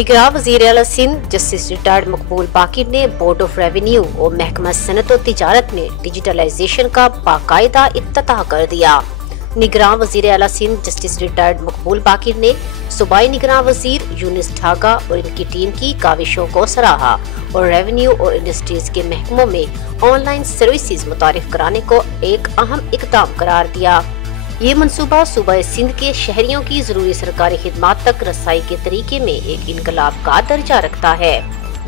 निगरां वज़ीर आला Sindh justice retired Maqbool Baqir ने बोर्ड ऑफ रेवेन्यू और महकमा सनत और तिजारत में डिजिटलाइजेशन का बाकायदा इफ्तिताह कर दिया। निगरां वज़ीर आला सिंध जस्टिस रिटायर्ड मकबूल बाकिर ने सूबाई निगरां वज़ीर यूनुस ढागा और इनकी टीम की काविशों को सराहा और रेवेन्यू और इंडस्ट्रीज के महकमों में ऑनलाइन सर्विसेज मुतारिफ कराने को एक अहम इक़दाम करार दिया। ये मंसूबा सूबा सिंध के शहरियों की जरूरी सरकारी खिदमात तक रसाई के तरीके में एक इनकलाब का दर्जा रखता है।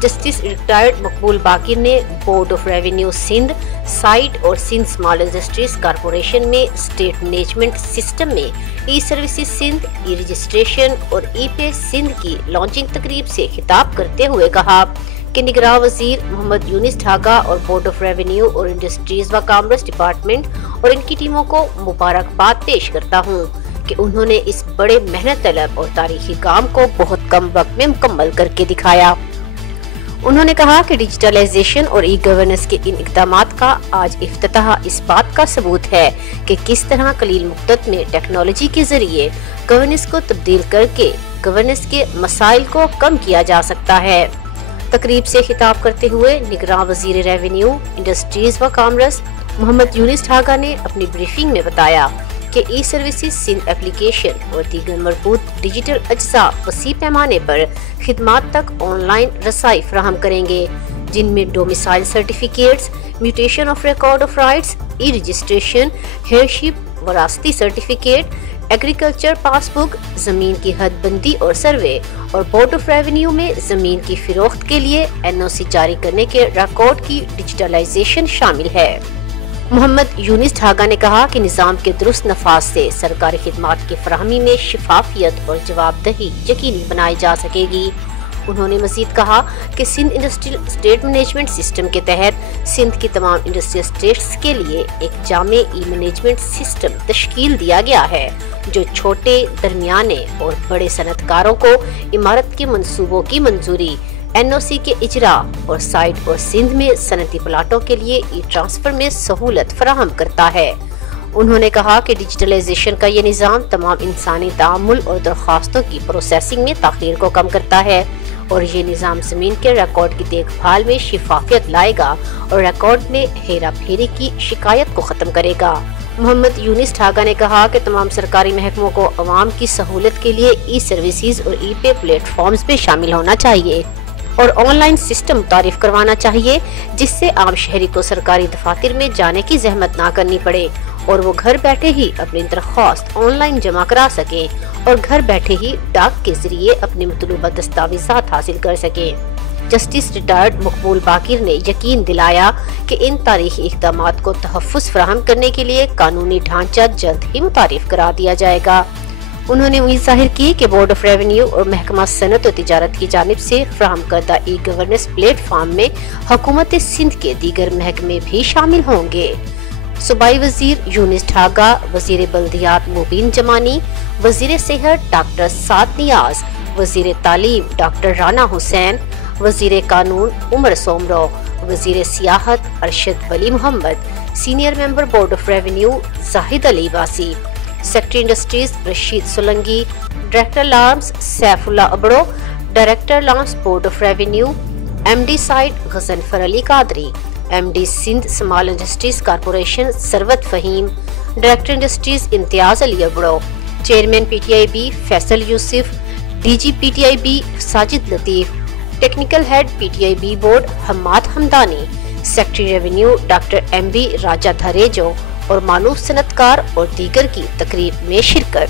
जस्टिस रिटायर्ड मकबूल बाकिर ने board of revenue Sindh site और सिंध स्मॉल इंडस्ट्रीज कारपोरेशन में स्टेट मैनेजमेंट सिस्टम में e services Sindh, e registration और ई पे सिंध की लॉन्चिंग तकरीब से खिताब करते हुए कहा कि निगरां वजीर मोहम्मद यूनुस ढागा और बोर्ड ऑफ रेवेन्यू और इंडस्ट्रीज व कॉमर्स डिपार्टमेंट और इनकी टीमों को मुबारकबाद पेश करता हूँ कि उन्होंने इस बड़े मेहनत तलब और तारीखी काम को बहुत कम वक्त में मुकम्मल करके दिखाया। उन्होंने कहा कि डिजिटलाइजेशन और ई गवर्नेंस के इन इक़दामात का आज इफ्तिताह इस बात का सबूत है कि किस तरह कलील मुद्दत में टेक्नोलॉजी के जरिए गवर्नेंस को तब्दील करके गवर्नेंस के मसाइल को कम किया जा सकता है। तकरीब से खिताब करते हुए निगरां वज़ीर रेवेन्यू, इंडस्ट्रीज व कॉमर्स मोहम्मद यूनुस ढागा ने अपनी ब्रीफिंग में बताया कि ई सर्विसेज सिंध एप्लीकेशन और दीगर मरबूत डिजिटल अज्जा वसी पैमाने पर खिदमात तक ऑनलाइन रसाई फराहम करेंगे, जिनमें domicile certificates, mutation of record of rights, e registration, heirship, वरासती सर्टिफिकेट, एग्रीकल्चर पासबुक, जमीन की हदबंदी और सर्वे और बोर्ड ऑफ रेवेन्यू में जमीन की फिरोख्त के लिए NOC जारी करने के रिकॉर्ड की डिजिटलाइजेशन शामिल है। मोहम्मद यूनुस ढागा ने कहा कि निज़ाम के दुरुस्त नफाज से सरकारी खिदमात की फराहमी में शिफाफियत और जवाबदही यकीनी बनाई जा सकेगी। उन्होंने मजीद कहा कि Sindh industrial estate management system के तहत सिंध की तमाम इंडस्ट्रियल स्टेट्स के लिए एक जामे ई मैनेजमेंट सिस्टम तश्कील दिया गया है, जो छोटे, दरमियाने और बड़े सनतकारों को इमारत के मंसूबों की मंजूरी, NOC के इजरा और साइट और सिंध में सनती प्लाटों के लिए ई ट्रांसफर में सहूलत फराहम करता है। उन्होंने कहा कि डिजिटलाइजेशन का ये निज़ाम तमाम इंसानी तामुल और दरख्वास्तों की प्रोसेसिंग में ताख़ीर को कम करता है और ये निज़ाम ज़मीन के रिकॉर्ड की देखभाल में शिफाफियत लाएगा और रिकॉर्ड में हेरा फेरी की शिकायत को ख़त्म करेगा। मोहम्मद यूनुस ढागा ने कहा कि तमाम सरकारी महकमों को अवाम की सहूलत के लिए ई सर्विसेज और ई पे प्लेटफॉर्म्स में शामिल होना चाहिए और ऑनलाइन सिस्टम तारीफ करवाना चाहिए, जिससे आम शहरी को सरकारी दफातर में जाने की जहमत ना करनी पड़े और वो घर बैठे ही अपनी दरख्वास्त ऑनलाइन जमा करा सके और घर बैठे ही डाक के जरिए अपने मतलूबा दस्तावेजात हासिल कर सके। जस्टिस रिटायर्ड मकबूल बाकिर ने यकीन दिलाया कि इन तारीखी इक़दामात को तहफ़्फ़ुज़ फराहम करने के लिए कानूनी ढांचा जल्द ही मुतारिफ करा दिया जाएगा। उन्होंने उम्मीद जाहिर की कि बोर्ड ऑफ रेवेन्यू और महकमा सनत और तिजारत की जानिब से फराहम करदा ई गवर्नेंस प्लेटफॉर्म में हुकूमत सिंध के दीगर महकमे भी शामिल होंगे। सूबाई वजीर यूनुस ढागा, वजीर बल्दियात मुबीन जमानी, वजीर सेहत डॉक्टर साद नियाज, वजीर तालीम डॉक्टर राना हुसैन, वजीर कानून उमर सोमरो, वजीर सियाहत Arshad Wali Mohammad, senior member board of revenue Zahid Ali Wasi, secretary industries Rasheed Solangi, director लार्म्स सैफुल्ला अबड़ो, डायरेक्टर लार्म्स board of revenue, MD SITE Ghazanfar Ali Qadri, MD Sindh small industries corporation Sarwat Fahim, director industries Imtiaz Ali Abro, chairman PTIB Faisal Yousuf, DG PTIB Sajid Latif, technical head PTIB board Hammad Hamdani, secretary revenue doctor MB Raja Dharejo और मानूफ सनतकार और दीगर की तकरीब में शिरकत।